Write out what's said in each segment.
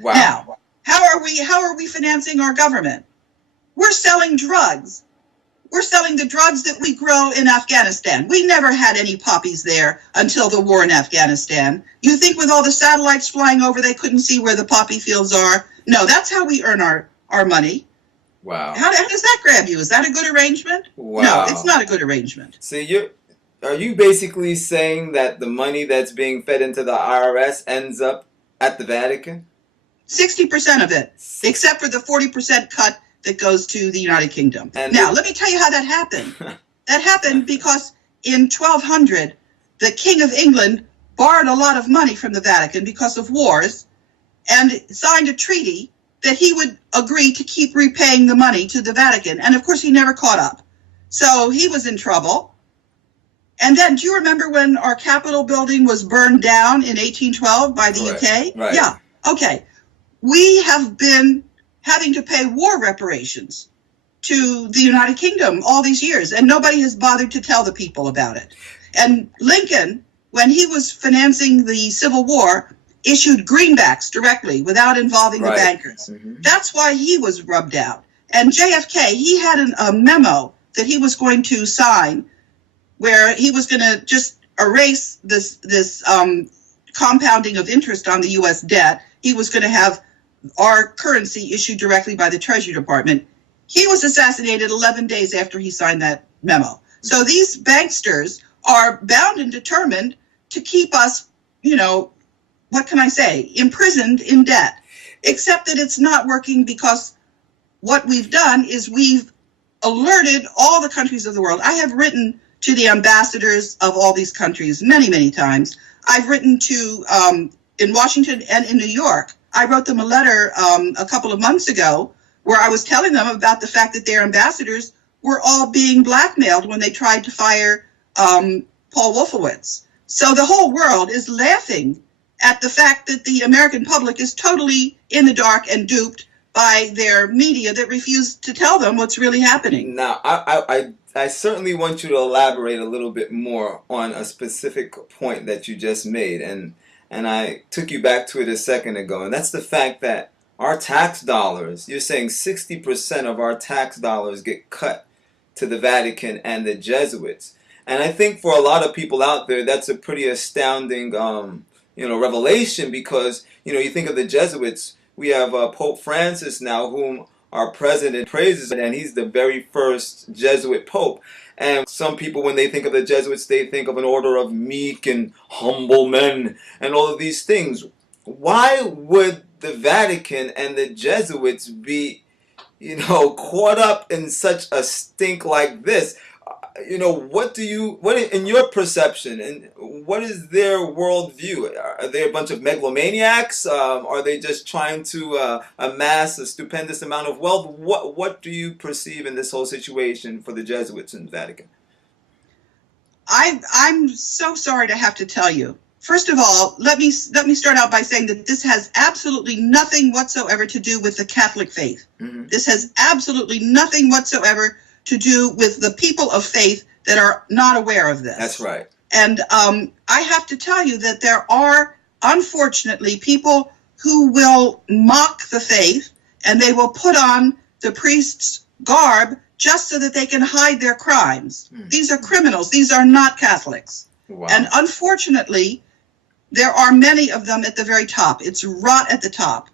Wow. Now, how are we financing our government? We're selling drugs. We're selling the drugs that we grow in Afghanistan. We never had any poppies there until the war in Afghanistan. You think with all the satellites flying over, they couldn't see where the poppy fields are? No, that's how we earn our money. Wow. How does that grab you? Is that a good arrangement? Wow. No, it's not a good arrangement. So are you basically saying that the money that's being fed into the IRS ends up at the Vatican? 60% of it, except for the 40% cut that goes to the United Kingdom. Now, let me tell you how that happened. That happened because in 1200, the King of England borrowed a lot of money from the Vatican because of wars and signed a treaty that he would agree to keep repaying the money to the Vatican. And of course, he never caught up. So he was in trouble. And then, do you remember when our Capitol building was burned down in 1812 by the UK? Right. Yeah. Okay. We have been having to pay war reparations to the United Kingdom all these years, and nobody has bothered to tell the people about it. And Lincoln, when he was financing the Civil War, issued greenbacks directly without involving the bankers. Mm-hmm. That's why he was rubbed out. And JFK, he had a memo that he was going to sign where he was going to just erase this compounding of interest on the U.S. debt. He was going to have our currency issued directly by the Treasury Department. He was assassinated 11 days after he signed that memo. So these banksters are bound and determined to keep us, what can I say, imprisoned in debt. Except that it's not working because what we've done is we've alerted all the countries of the world. I have written to the ambassadors of all these countries many, many times. I've written to, in Washington and in New York, I wrote them a letter a couple of months ago where I was telling them about the fact that their ambassadors were all being blackmailed when they tried to fire Paul Wolfowitz. So the whole world is laughing at the fact that the American public is totally in the dark and duped by their media that refuse to tell them what's really happening. Now, I certainly want you to elaborate a little bit more on a specific point that you just made, and I took you back to it a second ago, and that's the fact that our tax dollars, you're saying 60% of our tax dollars get cut to the Vatican and the Jesuits. And I think for a lot of people out there, that's a pretty astounding revelation, because, you think of the Jesuits, we have Pope Francis now, whom our president praises, and he's the very first Jesuit pope. And some people, when they think of the Jesuits, they think of an order of meek and humble men and all of these things. Why would the Vatican and the Jesuits be, caught up in such a stink like this? What in your perception, and what is their worldview? Are they a bunch of megalomaniacs? Are they just trying to amass a stupendous amount of wealth? What do you perceive in this whole situation for the Jesuits in the Vatican? I'm so sorry to have to tell you. First of all, let me start out by saying that this has absolutely nothing whatsoever to do with the Catholic faith. Mm-hmm. This has absolutely nothing whatsoever to do with the people of faith that are not aware of this. That's right. And I have to tell you that there are, unfortunately, people who will mock the faith, and they will put on the priest's garb just so that they can hide their crimes. These are criminals. These are not Catholics. Wow. And unfortunately, there are many of them at the very top. It's rot at the top.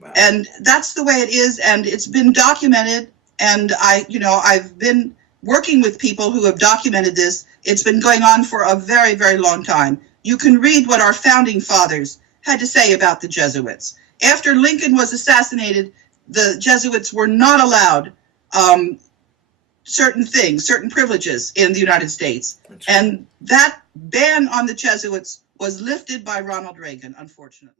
Wow. And that's the way it is, and it's been documented. And I've been working with people who have documented this. It's been going on for a very, very long time. You can read what our founding fathers had to say about the Jesuits. After Lincoln was assassinated, the Jesuits were not allowed certain things, certain privileges in the United States. And that ban on the Jesuits was lifted by Ronald Reagan, unfortunately.